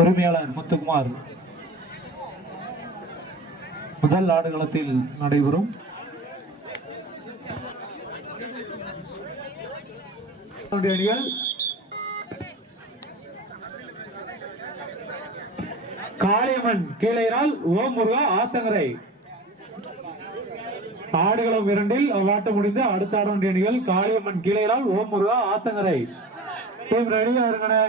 உரிமையாளர் முத்துக்குமார் முதல் ஆடுகளத்தில் நடைபெறும் அணிகள் காளியம்மன் கீழையினால் ஓம் முருகா ஆத்தங்கரை. ஆடுகளம் 2 அவ்வாட்டம் முடிந்து அடுத்த ஆட வேண்டிய அணிகள் காளியம்மன் கீழையினால் ஓம் முருகா ஆத்தங்கரை. டீம் ரெடியா இருங்க.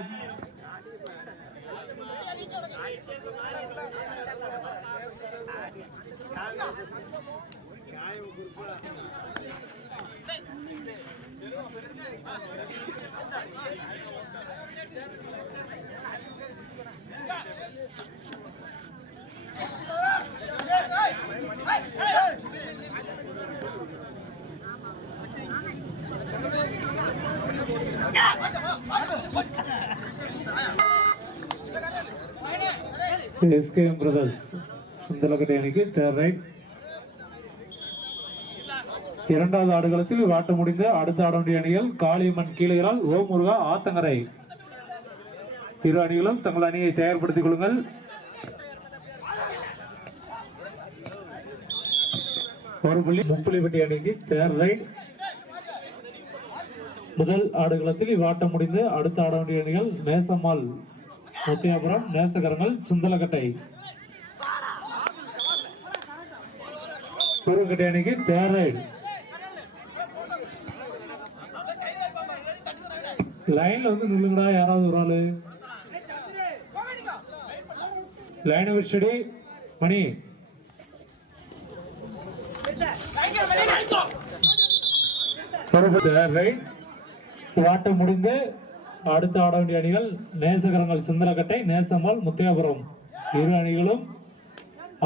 SKM Brothers சுந்தலக்கட்டை அணிக்கு தேர்ட் ரைட். இரண்டாவது ஆடுகளத்தில் வாட்ட முடிந்த அடுத்த ஆட வேண்டிய அணிகள் காளியம்மன் கீழையினால் ஓம் முருகா ஆத்தங்கரை. இரு அணிகளும் தங்கள் அணியை தயார்படுத்திக் கொள்ளுங்கள். ஒரு புள்ளி முப்புலிப்பட்டி அணிக்கு தேர்ட் ரைட். முதல் ஆடுகளத்தில் இவ்வாட்ட முடிந்து அடுத்த ஆட வேண்டிய அணிகள் நேசம்மாள் முத்தியாபுரம், நேசகரங்கள் சுந்தலக்கட்டை. குறுக்கட்டை அணிக்கு தேர்ட் ரைட். லைன்ல வந்து நில்லுங்கடா யாராவது ஒரு ஆளு. லைன் விட்டு மணி. வாட்டம் முடிந்து அடுத்த ஆட வேண்டிய அணிகள் நேசகரங்கள் சுந்தரக்கட்டை, நேசம்மாள் முத்தியாபுரம். இரு அணிகளும்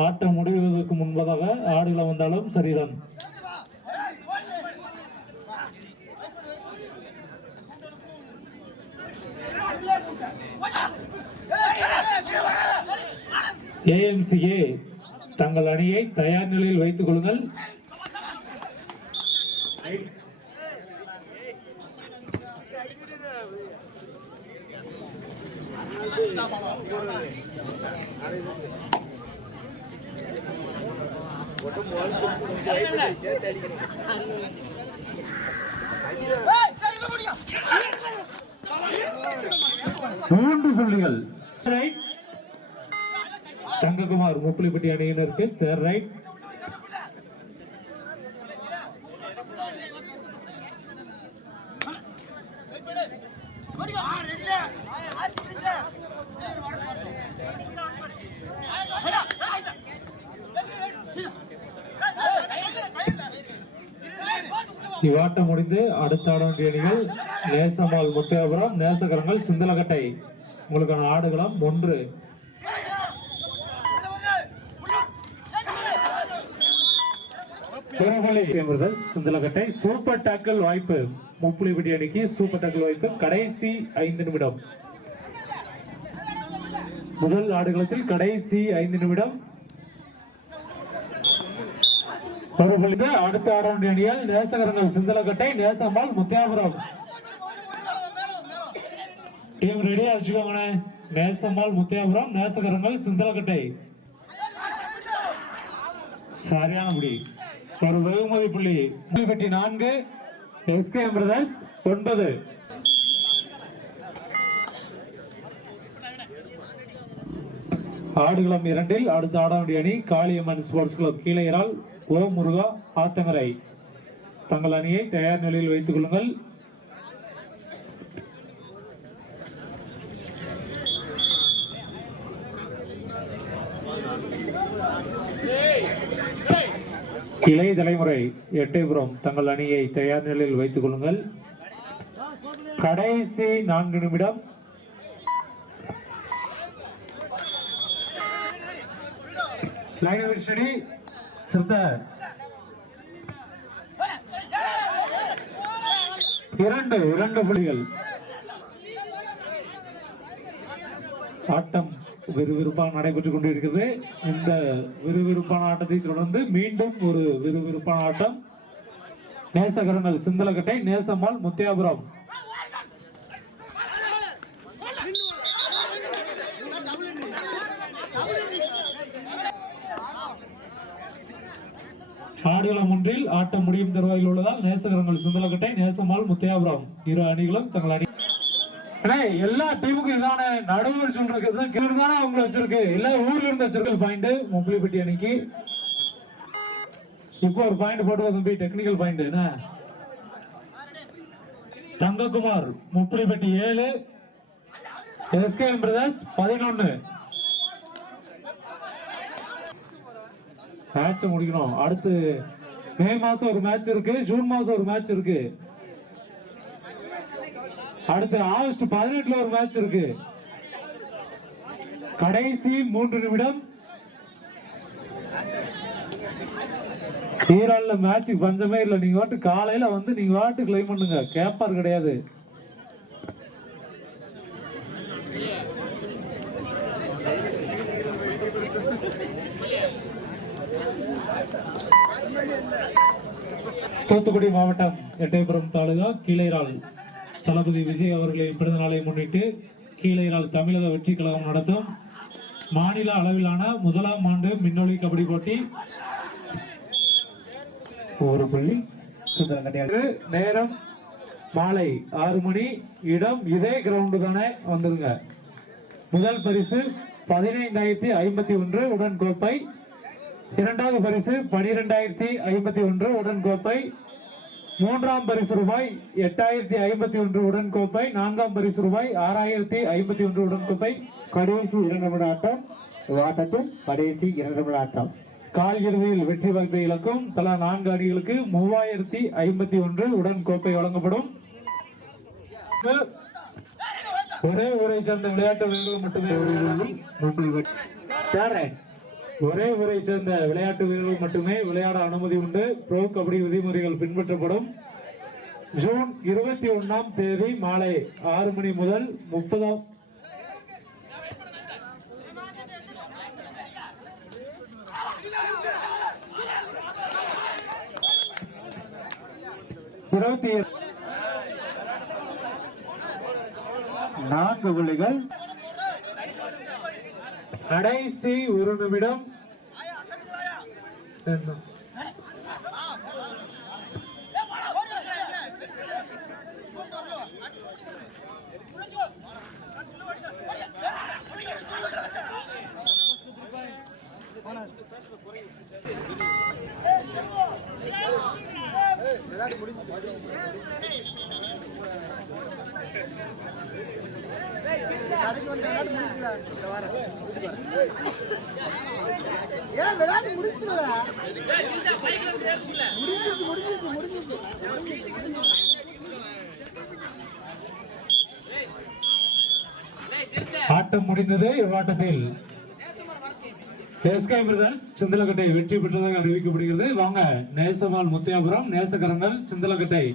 ஆட்டம் முடிவதற்கு முன்பதாக ஆடுகளம் வந்தாலும் சரிதான். AMCA தங்கள் அணியை தயார் நிலையில் வைத்துக் கொள்ளுங்கள். மூன்று புள்ளிகள். தங்ககுமார் முப்புலிப்பட்டி அணியினருக்கு தேர்ட் ரைட். இவ்வாட்டம் முடிந்து அடுத்த ஆட வேண்டிய அணிகள் நேசம்மாள் முத்தியாபுரம், நேசகரங்கள் சுந்தலக்கட்டை. உங்களுக்கான ஆடுகளம் 1. சுந்தலக்கட்டை. சூப்பர் டாக்கிள் வாய்ப்பு முப்புலிப்பட்டி அணிக்கு. சூப்பர் டாக்கிள் வாய்ப்பு கடைசி 5 நிமிடம். முதல் ஆடுகளத்தில் கடைசி 5 நிமிடம். அடுத்த ஆட வேண்டிய அணிகள் நேசகரங்கள் சுந்தலக்கட்டை, நேசம்மாள் முத்தியாபுரம். டீம் ரெடியா வச்சுக்கோங்க. நேசம்மாள் முத்தியாபுரம், நேசகரங்கள் சுந்தலக்கட்டை. சரியான முடி. ஒரு வெகுமதி புள்ளி. 4 SKM Brothers 9. ஆடுகளம் 2 அடுத்த ஆட வேண்டிய அணி காளியம்மன் ஸ்போர்ட்ஸ் கிளப் கீழையரால் ஓம் முருகா ஆத்தங்கரை. தங்கள் அணியை தயார் நிலையில் வைத்துக் கொள்ளுங்கள். இளைய தலைமுறை எட்டயபுரம் தங்கள் அணியை தயார் நிலையில் வைத்துக் கொள்ளுங்கள். கடைசி 4 நிமிடம். இரண்டு புள்ளிகள். ஆட்டம் விறுவிறுப்பாக நடைபெற்றுக் கொண்டிருக்கிறது. இந்த விறுவிறுப்பான ஆட்டத்தை தொடர்ந்து மீண்டும் ஒரு விறுவிறுப்பான ஆட்டம். நேசகரங்கள் சுந்தலக்கட்டை, நேசம்மாள் முத்தியாபுரம். ஆடுகளம் ஒன்றில் ஆட்டம் முடியும் தருவாயில் உள்ளதால் நேசகரங்கள் சுந்தலக்கட்டை, நேசமால் முத்தையாபுரம் இரு அணிகளும் தங்கள் அணி எல்லா டீமுக்கும் இதான நடுவர் சொல்றது கீழ்தானே அவங்க வச்சிருக்கு. எல்லா ஊர்ல இருந்து வச்சிருக்க பாயிண்ட் முப்பிலிப்பட்டி அணிக்கு. இப்போ ஒரு பாயிண்ட் போட்டு தம்பி, டெக்னிக்கல் பாயிண்ட் என்ன? தங்ககுமார் முப்பிலிப்பட்டி 7, எஸ்கேஎம் பிரதர்ஸ் 11. மேட்ச் முடிக்கணும். அடுத்து மே மாசம் ஒரு மேட்ச் இருக்கு, ஜூன் மாசம் ஒரு மேட்ச் இருக்கு, அடுத்து ஆகஸ்ட் 18 ஒரு மேட்ச் இருக்கு. கடைசி 3 நிமிடம். ஈரான்ல மேட்ச் பஞ்சமே இல்ல. நீங்க வாட்டு காலையில வந்து நீங்க வாட்டு கிளைம் பண்ணுங்க, கேப்பார் கிடையாது. தூத்துக்குடி மாவட்டம் எட்டயபுரம் தாலுகா கீழைரால் தளபதி விஜய் அவர்களின் பிறந்த நாளை முன்னிட்டு கீழைரால் தமிழக வெற்றி கழகம் நடத்தும் மாநில அளவிலான முதலாம் ஆண்டு மின்னொலி கபடி போட்டி. ஒரு புள்ளி நேரம் மாலை 6 மணி. இடம் இதே கிரவுண்டு தானே, வந்துருங்க. முதல் பரிசு 15,051 உடன் கோப்பை. இரண்டாவது பரிசு 12,051 உடன் கோப்பை. மூன்றாம் பரிசு ரூபாய் 8,051 உடன் கோப்பை. நான்காம் பரிசு ரூபாய் 6,051 உடன் கோப்பை. கடைசி 2 நிமிட ஆட்டம். ஆட்டத்தில் கடைசி 2 நிமிட ஆட்டம். கால் இறுதியில் வெற்றி வாய்ப்பை இழக்கும் தலா 4 அணிகளுக்கு 3,051 உடன் கோப்பை வழங்கப்படும். ஒரே ஊரை சேர்ந்த விளையாட்டு வீரர்கள் மட்டுமே ஒரே ஊரை சேர்ந்த விளையாட்டு வீரர்கள் மட்டுமே விளையாட அனுமதி உண்டு. ப்ரோ கபடி விதிமுறைகள் பின்பற்றப்படும். ஜூன் 21ஆம் தேதி மாலை 6 மணி முதல் 30ஆம் நான்கு புள்ளிகள். கடைசி 1 நிமிடம். ஆட்டம் முடிந்தது. இவ்வாட்டத்தில் எஸ்கேஎம் பிரதர்ஸ் சிந்தலக்கட்டை வெற்றி பெற்றதாக அறிவிக்கப்படுகிறது. வாங்க, நேசமால் முத்தையாபுரம், நேசகரங்கள் சிந்தலக்கட்டை